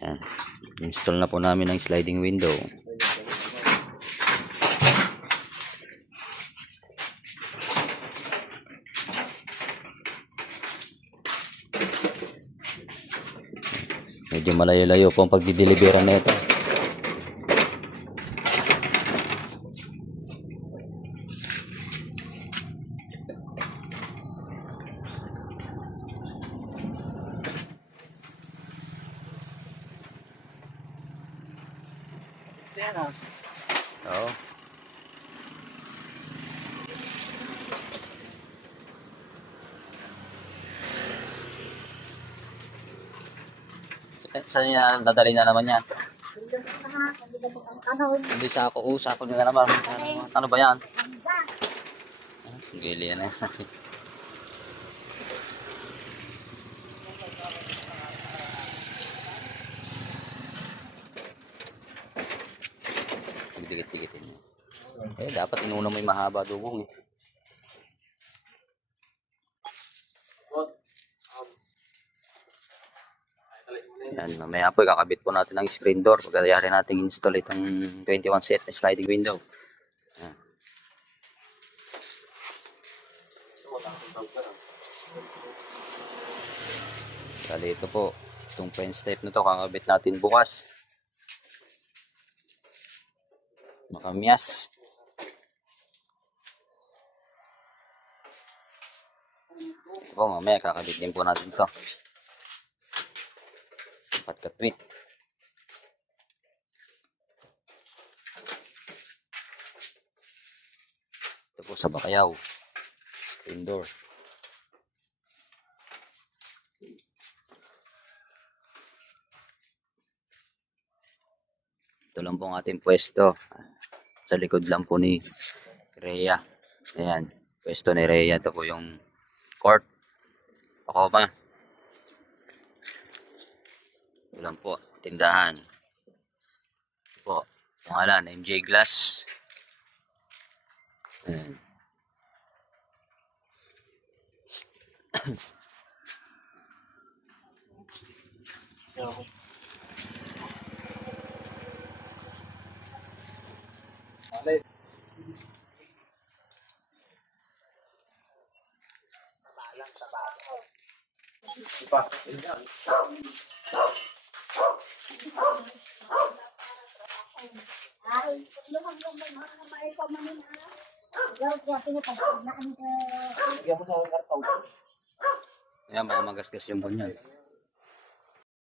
Ayan. Install na po namin ng sliding window. Medyo malayo-layo po ang pagdideliveran na ito. Oo. Saan niya dadali na naman yan? Hindi sa ako. Sako nyo na naman. Ano ba yan? Gili yan eh. Dikit-dikitin mo. Eh, dapat inuna mo yung mahaba dugong eh. Yan, mamaya po kakabit po natin ang screen door. Pagkayari natin install itong 21 set sliding window. Yan. Kali ito po, itong pen step na to kakabit natin bukas. Makamyas. Ito po, mamaya kakabit din po natin to. Katwit. Ito po sa Bakayaw. Screen door. Ito lang po ang ating pwesto. Sa likod lang po ni Rhea. Ayan. Pwesto ni Rhea. Ito po yung court. Ako pa. Ito lang po. Tindahan. Ito po. Pangalan. MJ Glass. Ayan. Ayan, baka magasgas yung bunyan.